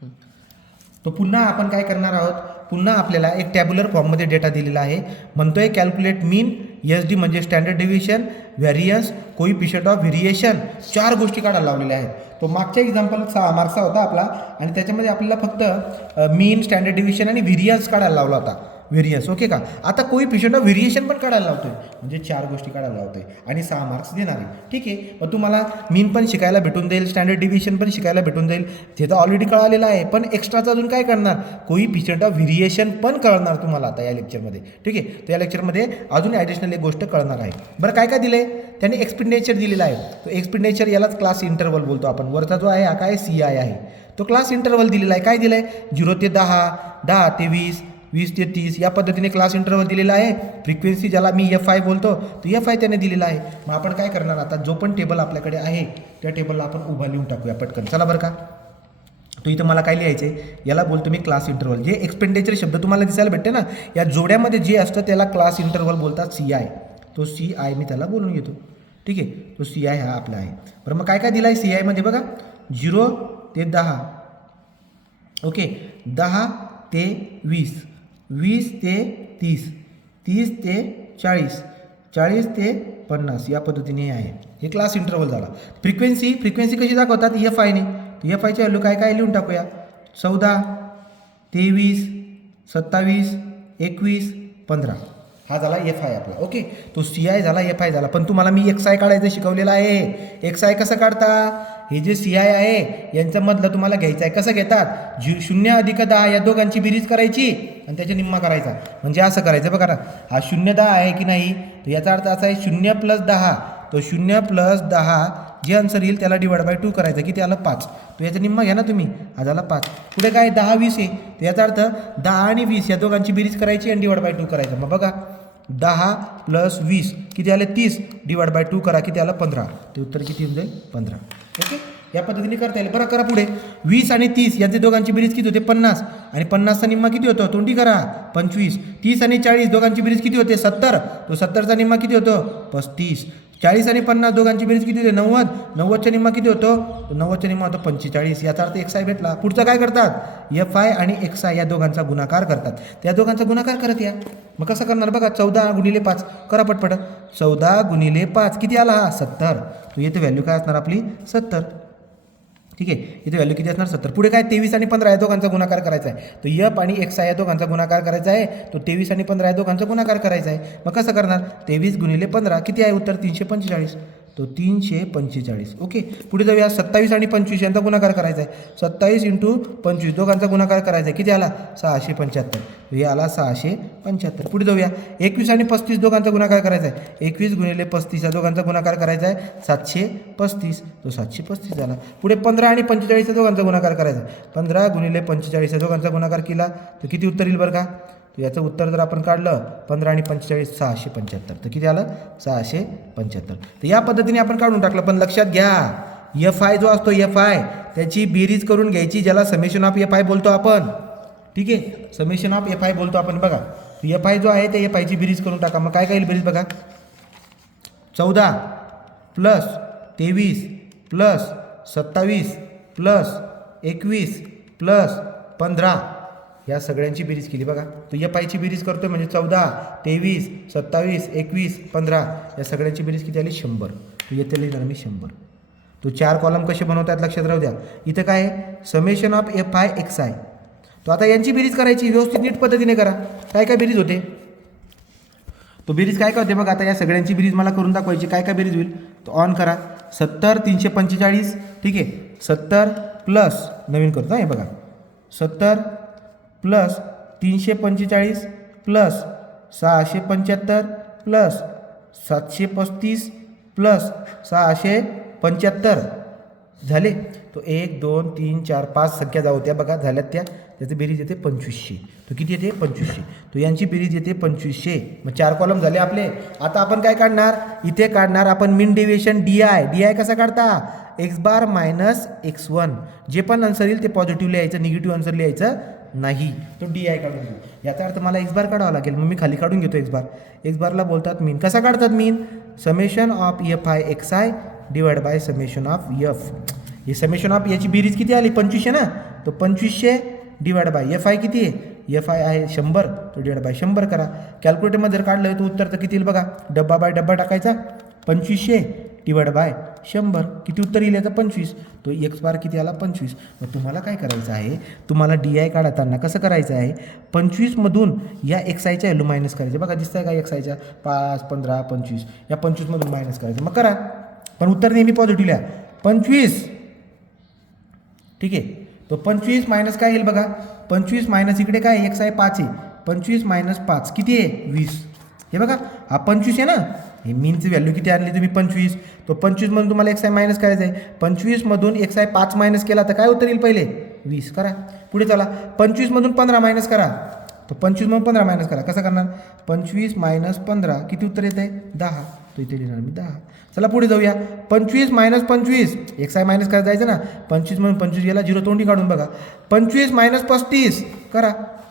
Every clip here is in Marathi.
तो पुन्हा आपण काय करणार आहोत, पुन्हा आपल्याला एक टॅब्युलर फॉर्ममध्ये डेटा दिलेला आहे. म्हणतोय कॅल्क्युलेट मीन, एस डी म्हणजे standard deviation, variance, coefficient of variation, 4 गोष्टी काढायला लावलेल्या आहेत. तो मागच्या एक्झाम्पल 6 मार्क्सचा होता आपला आणि त्याच्यामध्ये आपल्याला फक्त मीन, स्टँडर्ड डेव्हिएशन आणि व्हेरियन्स काढायला लावला होता. व्हेरियन्स ओके का. आता कोइफिशियंट ऑफ व्हेरिएशन पण काढायला लावतोय, म्हणजे 4 गोष्टी काढायला लावतोय आणि 6 मार्क्स देणार आहे. ठीक आहे. मग तुम्हाला मीन पण शिकायला भेटून जाईल, स्टँडर्ड डिव्हिजन पण शिकायला भेटून जाईल, ते तर ऑलरेडी कळालेलं आहे. पण एक्स्ट्राचं अजून काय करणार, कोइफिशियंट ऑफ व्हेरिएशन पण कळणार तुम्हाला आता या लेक्चरमध्ये. ठीक आहे. तर या लेक्चरमध्ये अजून ॲडिशनल एक गोष्ट कळणार आहे. बरं काय काय दिलं आहे त्याने, एक्सपेंडिचर दिलेला आहे. तो एक्सपेंडिचर यालाच क्लास इंटरवल बोलतो आपण. वरचा जो आहे हा काय CI आहे, तो क्लास इंटरवल दिलेला आहे. काय दिलं आहे, 0 ते 10, 10 ते 20, 20 ते 30 या पद्धतीने क्लास इंटरवल दिलेला आहे. फ्रिक्वेन्सी ज्याला मी FI बोलतो तो FI त्याने दिलेला आहे. मग आपण काय करणार, आता जो पण टेबल आपल्याकडे आहे त्या टेबलला आपण उभा लिहून टाकूया पटकन. चला बरं का. तो इथं मला काय लिहायचं आहे, याला बोलतो मी क्लास इंटरवल. जे एक्सपेंडिचर शब्द तुम्हाला दिसायला भेटते ना, या जोड्यामध्ये जे असतं त्याला क्लास इंटरवल बोलतात. CI, तो CI मी त्याला बोलून घेतो. ठीक आहे. तो CI हा आपला आहे. बरं मग काय काय दिलं आहे CI मध्ये बघा, 0 ते 10, ओके, 10 ते 20, 20 ते 30, 30 ते 40, 40 ते 50 या पद्धतीने आहे. हे क्लास इंटरवल झाला. फ्रिक्वेन्सी कशी दाखवतात, FI ने. FIची व्हॅल्यू काय काय लिहून टाकूया, 14, 23, 27, 21, 15 हा झाला FI आपला. ओके. तो CI झाला, FI झाला. पण तुम्हाला मी XI काढायचं शिकवलेलं आहे. XI कसं काढता, हे जे CI आहे यांचं मधलं तुम्हाला घ्यायचं आहे. कसं घेतात, 0 अधिक 10 या दोघांची बेरीज करायची आणि त्याच्या निम्मा करायचा. म्हणजे असं करायचं बघा ना, हा 0 10 आहे की नाही, तर याचा अर्थ असा आहे 0 + 10, तो 0 + 10 जे आन्सर येईल त्याला डिवाइड बाय 2 करायचं. किती आलं, 5. तो याचा निम्मा घ्या ना तुम्ही, हा झाला 5. पुढे काय 10 20 आहे, तर याचा अर्थ 10 आणि 20 या दोघांची बेरीज करायची आणि डिवाइड बाय 2 करायचं. मग बघा 10 + 20 किती आले, 30, डिवाइड बाय 2 करा, किती आलं 15. ते उत्तर किती होऊन जाईल, 15. ओके. या पद्धतीने करता येईल. बरं करा पुढे, 20 आणि 30 यांचे दोघांची बेरीज किती होते, 50, आणि 50चा निम्मा किती होतो, तोंडी करा 25. 30 आणि 40 दोघांची बेरीज किती होते, 70, तो 70चा निम्मा किती होतो, 35. 40 आणि 50 दोघांची बेरीज किती होते, 90, 90चा निम्मा किती होतो, तो 90चा निम्मा होतो 45. याचा अर्थ XI भेटला. पुढचं काय करतात, FI आणि XI या दोघांचा गुणाकार करतात. त्या दोघांचा गुणाकार करत या. मग कसं करणार बघा, 14 × 5 करा पटपट. 14 × 5 किती आला, हा 70. तो येथे व्हॅल्यू काय असणार आपली, 70. ठीक आहे. इथे व्हॅल्यू किती असणार, 70. पुढे काय 23 आणि 15 या दोघांचा गुणाकार करायचा आहे. तो F आणि XI या दोघांचा गुणाकार करायचा आहे. तो 23 आणि 15 या दोघांचा गुणाकार करायचा आहे. मग कसं करणार, 23 × 15 किती आहे उत्तर, 345. तो 345. ओके. पुढे जाऊया, 27 आणि 25 यांचा गुणाकार करायचा आहे. 27 × 25 दोघांचा गुणाकार करायचा आहे. किती आला, 675. हे आला 675. पुढे जाऊया, 21 आणि 35 दोघांचा गुणाकार करायचा आहे. 21 × 35 या दोघांचा गुणाकार करायचा आहे, 735. तो 735 झाला. पुढे 15 आणि 45 या दोघांचा गुणाकार करायचा आहे. 15 × 45 या दोघांचा गुणाकार केला तर किती उत्तर येईल बरं का. तर याचं उत्तर जर आपण काढलं, 15 आणि 45 675. तर किती आलं, 675. तर या पद्धतीने आपण काढून टाकलं. पण लक्षात घ्या, FI जो असतो FI त्याची बेरीज करून घ्यायची, ज्याला समेशन ऑफ FI बोलतो आपण. ठीक आहे. समेशन ऑफ FI बोलतो आपण. बघा FI जो आहे त्या FI ची बेरीज करून टाका. मग काय काय येईल बेरीज बघा, 14 + 23 + 27 + 21 + 15 या सगळ्यांची बेरीज केली. बघा तो FI ची बेरीज करतोय म्हणजे 14 23 27 21 15 या सगळ्यांची बेरीज किती आली, 100. तो येथे लिहिणार मी 100. तो 4 कॉलम कसे बनवतात लक्षात राहू द्या. इथं काय आहे, समेशन ऑफ FI XI. तो आता यांची बेरीज करायची, व्यवस्थित नीट पद्धतीने करा. काय काय बेरीज होते, तो बेरीज काय काय होते बघा. आता या सगळ्यांची बेरीज मला करून दाखवायची. काय काय बेरीज होईल, तो ऑन करा. 70 345. ठीक आहे. 70 प्लस नवीन करतो हे बघा, 70 प्लस 345 प्लस 675 प्लस 735 प्लस 675 झाले. तो 1 2 3 4 5 संख्या जाऊ त्या बघा, झाल्यात त्या. त्याची बेरीज येते 2500. तो किती येते, 2500. तो यांची बेरीज येते 2500. मग 4 कॉलम झाले आपले. आता आपण काय काढणार, इथे काढणार आपण मीन डेव्हिएशन DI कसा काढता, x बार मायनस x1. जे पण आन्सर येईल ते पॉझिटिव्ह लिहायचं, निगेटिव्ह आन्सर लिहायचं नाही. तो DI काढून घेऊ. याचा अर्थ मला x बार काढावा लागेल. मग मी खाली काढून घेतो x बार. x बारला बोलतात मीन. कसा काढतात mean, summation of FI XI divide by summation of F. हे समेशन ऑफ याची बेरीज किती आली, 2500 ना. तो 2500 डिवाइड बाय एफ आय किती आहे, एफ आय आहे 100, तो डिवाइड बाय 100 करा. कॅल्क्युलेटरमध्ये जर काढलं तर उत्तर तर किती येईल बघा, डब्बा बाय डब्बा टाकायचा, 2500 डिवाइड बाय 100 किती उत्तर येईल याचं 25. तो एक्स बार किती आला 25. मग तुम्हाला काय करायचं आहे, तुम्हाला डी आय काढताना कसं करायचं आहे, 25मधून या एक्स आयच्या व्हॅल्यू मायनस करायचे. बघा दिसतंय का एक्स आयच्या 5, 15, 25 या 25मधून मायनस करायचं. मग करा, पण उत्तर नेहमी पॉझिटिव्ह लिहा. 25 ठीक आहे. तो 25 मायनस काय येईल बघा, 25 मायनस इकडे काय एक्स आहे 5 आहे, 25 मायनस 5 किती आहे 20. हे बघा हा 25 आहे ना, हे मीनची व्हॅल्यू किती आणली तुम्ही 25. तो 25मधून तुम्हाला एक्स आय मायनस करायचं आहे. 25मधून एक्स आय 5 मायनस केला तर काय उत्तर येईल पहिले 20. करा पुढे चला. 25मधून 15 मायनस करा. तो 25मधून 15 मायनस करा. कसं करणार, 25 मायनस 15 किती उत्तर येत आहे 10. तो इथे लिहिणार मी 10. चला पुढे जाऊया. 25 मायनस 25 एक्स आय मायनस करायचं जायचं ना, 25मधून 25 गेला, 0 तोंडी काढून बघा. 25 मायनस 35 करा.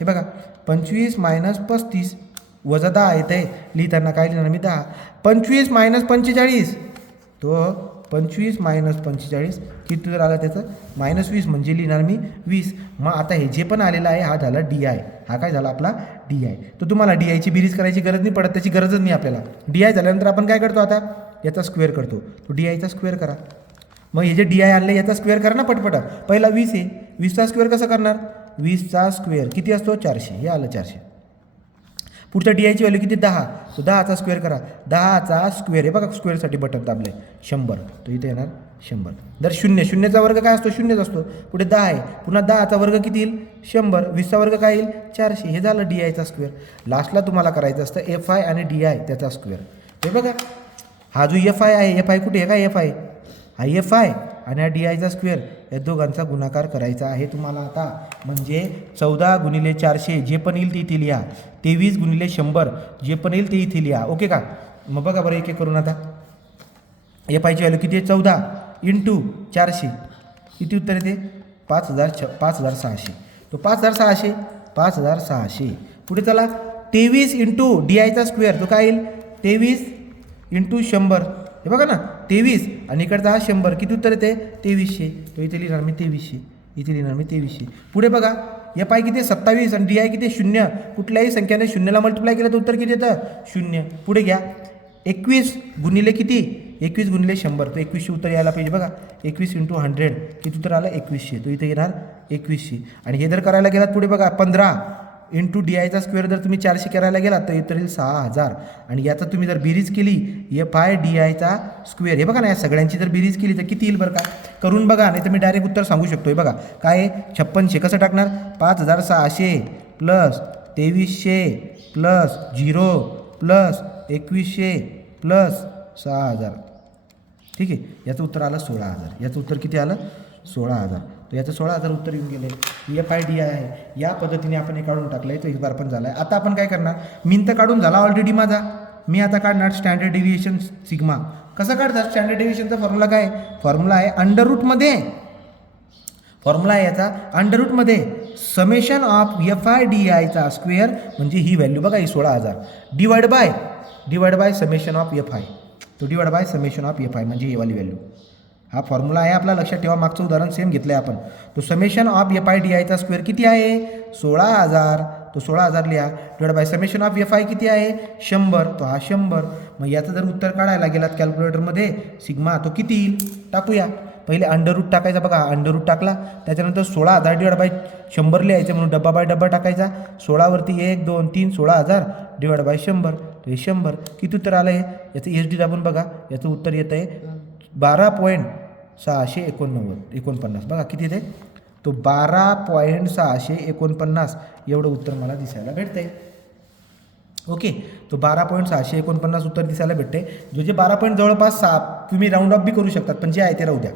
हे बघा 25 मायनस 35 वजा 10 येत आहे, लिहिताना काय लिहिणार मी 10. 25 मायनस 45 तो 25 मायनस 45 किती जर आला त्याचं -20 म्हणजे लिहिणार मी 20. मग आता हे जे पण आलेलं आहे हा झाला डी आय. हा काय झाला आपला डी आय. तर तुम्हाला डी आयची बेरीज करायची गरज नाही पडत, त्याची गरजच नाही आपल्याला. डी आय झाल्यानंतर आपण काय करतो, आता याचा स्क्वेअर करतो. तो डी आयचा स्क्वेअर करा. मग हे जे डी आय आणले याचा स्क्वेअर करा ना पटपट. पहिला 20 आहे, 20चा स्क्वेअर कसं करणार, 20चा स्क्वेअर किती असतो 400. हे आलं 400. पुढच्या डी आयची व्हॅल्यू किती 10, तो 10चा स्क्वेअर करा. 10चा स्क्वेअर हे बघा स्क्वेअरसाठी बटन दाबले 100, तो इथे येणार 100. जर 0चा वर्ग काय असतो 0च असतो. पुढे 10 आहे, पुन्हा 10चा वर्ग किती येईल 100, 20चा वर्ग काय येईल 400. हे झालं डी आयचा स्क्वेअर. लास्टला तुम्हाला करायचं असतं एफ आय आणि डी आय त्याचा स्क्वेअर. हे बघा हा जो एफ आय आहे, एफ आय कुठे आहे, काय एफ आय हा एफ आय आणि हा डी आयचा स्क्वेअर या दोघांचा गुणाकार करायचा आहे तुम्हाला आता. म्हणजे 14 गुणिले 400 जे पण येईल ते इथे लिहा, 23 गुणिले 100 जे पण येईल ते इथे लिहा. ओके का. मग बघा बरं एक एक करून. आता एफ आयची व्हॅल्यू किती आहे 14 इंटू 400 किती उत्तर येते 5600. तो 5600. पुढे चला 23 इंटू डी आयचा स्क्वेअर तो काय येईल 23 इंटू 100. हे बघा ना 23 आणि इकडचा हा 100 किती उत्तर येते 2300. तो इथे लिहिणार मी 2300, इथे लिहिणार मी 2300. पुढे बघा एफ आय किती 27 आणि डी आय किती 0. कुठल्याही संख्याने 0ला मल्टिप्लाय केलं तर उत्तर किती येतं 0. पुढे घ्या 21 गुणिले किती 21 गुणिले 100, तो 2100 उत्तर यायला पाहिजे. बघा 21 इंटू 100 किती उत्तर आलं 2100. तो इथे येणार 2100. आणि हे जर करायला गेलात पुढे बघा 15 इंटू डी आयचा स्क्वेअर जर तुम्ही 400 करायला गेलात तर उत्तर येईल 6000. आणि याचा तुम्ही जर बेरीज केली एफ आय डी आयचा स्क्वेअर, हे बघा ना या सगळ्यांची जर बेरीज केली तर किती येईल बरं का. करून बघा, नाही तर मी डायरेक्ट उत्तर सांगू शकतो. बघा काय 5600 कसं टाकणार 5600 प्लस 2300 प्लस 0 प्लस 2100 प्लस 6000. ठीक आहे. याचं उत्तर आलं 16000. याचं उत्तर किती आलं 16000. तर याचं 16000 उत्तर येऊन गेले. एफ आय डी आय आहे. या पद्धतीने आपण हे काढून टाकलं आहे. तो एक बार पण झाला आहे. आता आपण काय करणार, मीन तर काढून झाला ऑलरेडी माझा. मी आता काढणार स्टँडर्ड डेव्हिएशन सिग्मा. कसं काढतात स्टँडर्ड डेव्हिएशनचा फॉर्म्युला काय, फॉर्म्युला आहे अंडररूटमध्ये, फॉर्म्युला आहे याचा अंडररूटमध्ये summation of F I D आयचा स्क्वेअर म्हणजे ही व्हॅल्यू बघा ही 16000 divide by summation of F I. तो divide by summation of F I म्हणजे ही वाली व्हॅल्यू. हा फॉर्म्युला आहे आपला, लक्षात ठेवा. मागचं उदाहरण सेम घेतलं आहे आपण. तो summation of F I D आयचा स्क्वेअर किती आहे 16000. तो 16000 लिहा. Divide by summation of F I किती आहे 100. तो हा 100. मग याचं जर उत्तर काढायला गेलात कॅल्क्युलेटरमध्ये सिग्मा तो किती येईल टाकूया. पहिले अंडररूट टाकायचा बघा, अंडररूट टाकला त्याच्यानंतर 16000 डिवाइड बाय 100 लिहायचं म्हणून डब्बा बाय डब्बा टाकायचा. 16 वरती 1 2 3 16000 डिवाइड बाय 100. हे 100 किती उत्तर आलं आहे याचं एच डी दाबून बघा. याचं उत्तर येतं आहे 12.649. बघा किती येते तो 12.649 एवढं उत्तर मला दिसायला भेटतंय. ओके. तो 12.649 उत्तर दिसायला भेटते. जे 12 पॉईंट जवळपास तुम्ही राऊंड ऑफ बी करू शकतात, पण जे आहे ते राहू द्या.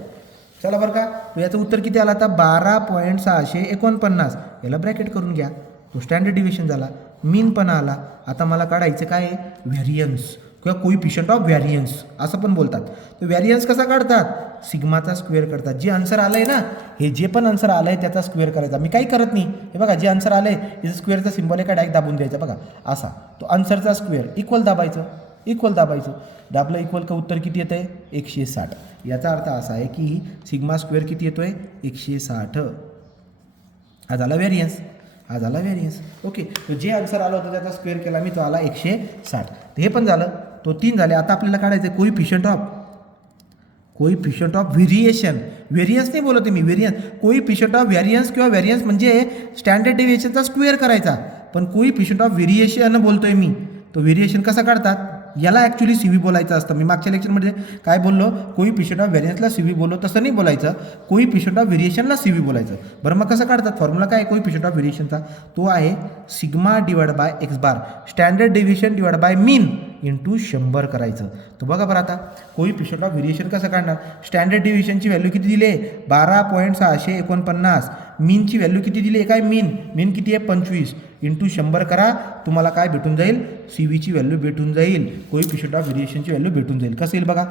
चला बरं का. तो याचं उत्तर किती आला आता 12.649. याला ब्रॅकेट करून घ्या. तो स्टँडर्ड डिव्हिएशन झाला. मीन पण आला. आता मला काढायचं काय आहे व्हॅरियन्स किंवा कोइफिशियंट ऑफ व्हॅरियन्स असं पण बोलतात. तो व्हॅरियन्स कसा काढतात सिग्माचा स्क्वेअर करतात. जे आन्सर आलं आहे ना, हे जे पण आन्सर आलं आहे त्याचा स्क्वेअर करायचा. मी काही करत नाही. हे बघा जे आन्सर आलं आहे याचं स्क्वेअरचा सिम्बॉल आहे का डायरेक्ट दाबून द्यायचा. बघा असा तो आन्सरचा स्क्वेअर इक्वल दाबायचं, इक्वल दाबायचं. दाबलं इक्वल का उत्तर किती येतं आहे 160. याचा अर्थ असा आहे की सिग्मा स्क्वेअर किती येतो आहे 160. हा झाला व्हेरियन्स, हा झाला व्हेरियन्स. ओके, तर जे आन्सर आलं होतं त्याचा स्क्वेअर केला मी, तो आला 160. तर हे पण झालं, तो 3 झाले. आता आपल्याला काढायचं आहे कोइफिशियंट ऑफ व्हेरिएशन. व्हेरियन्स नाही बोलत मी, व्हेरियन्स. कोइफिशियंट ऑफ व्हेरियन्स किंवा व्हेरियन्स म्हणजे स्टँडर्ड डेव्हिएशनचा स्क्वेअर करायचा, पण कोइफिशियंट ऑफ व्हेरिएशन बोलतोय मी. तो व्हेरिएशन कसा काढतात, याला ॲक्च्युली सी व्ही बोलायचं असतं. मी मागच्या लेक्चरमध्ये काय बोललो, कोइफिशियंट ऑफ व्हेरियन्सला सी व्ही बोललो, तसं नाही बोलायचं. कोइफिशियंट ऑफ व्हेरिएशनला सी व्ही बोलायचं. बरं, मग कसं काढतात, फॉर्म्युला काय आहे कोइफिशियंट ऑफ व्हेरिएशनचा, तो आहे sigma divide by x bar, standard deviation divide by mean into 100 करायचं. तर बघा बरं, आता कोइफिशियंट ऑफ व्हेरिएशन कसं काढणार. स्टँडर्ड डेव्हिएशनची व्हॅल्यू किती दिली आहे, 12.649. मीनची व्हॅल्यू किती दिली आहे, काय मीन किती आहे 25 इंटू 100 करा, तुम्हाला काय भेटून जाईल, सी व्हीची व्हॅल्यू भेटून जाईल, कोइफिशियंट ऑफ व्हेरिएशनची व्हॅल्यू भेटून जाईल. कसं येईल बघा,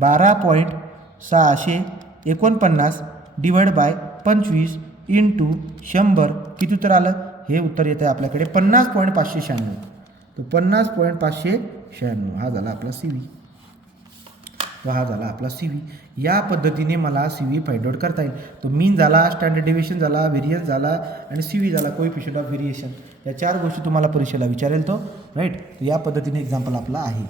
12.649 डिवाइड बाय 25 इंटू 100 किती उत्तर आलं, हे उत्तर येतं आहे आपल्याकडे 50.596. तो 50.596 हा झाला आपला सी व्ही. हा झाला आपला सी व्ही. या पद्धतीने मला सी व्ही फाइंड आउट करता येईल. तो मीन झाला, स्टँडर्ड डेव्हिएशन झाला, व्हेरियन्स झाला आणि सी व्ही झाला, कोइफिशियंट ऑफ व्हेरिएशन. या 4 गोष्टी तुम्हाला परीक्षेला विचारेल तो, राईट. तर या पद्धतीने एक्झाम्पल आपला आहे.